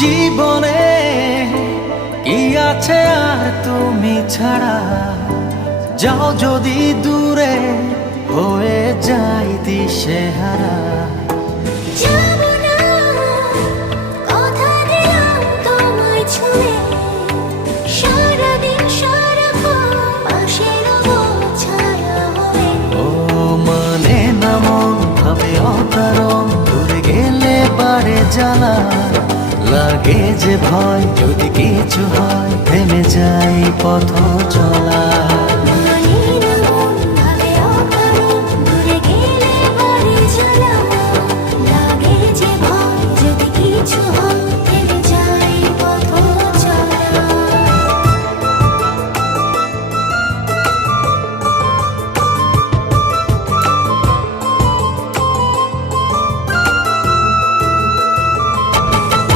জীবনে কি আছে আর তুমি ছাড়া, যাও যদি দূরে হয়ে যাই দিশেহারা। যাবো না, কথা দিলাম তোমায় ছুঁয়ে, সারাদিন সারাক্ষণ পাশে রবো ছায়া হয়ে। ও মানে না মন ভাবে অকারণ, দূরে গেলে বাড়ে জ্বালা, লাগে যে ভয় যদি কিছু হয় থেমে যাই পথ চলা।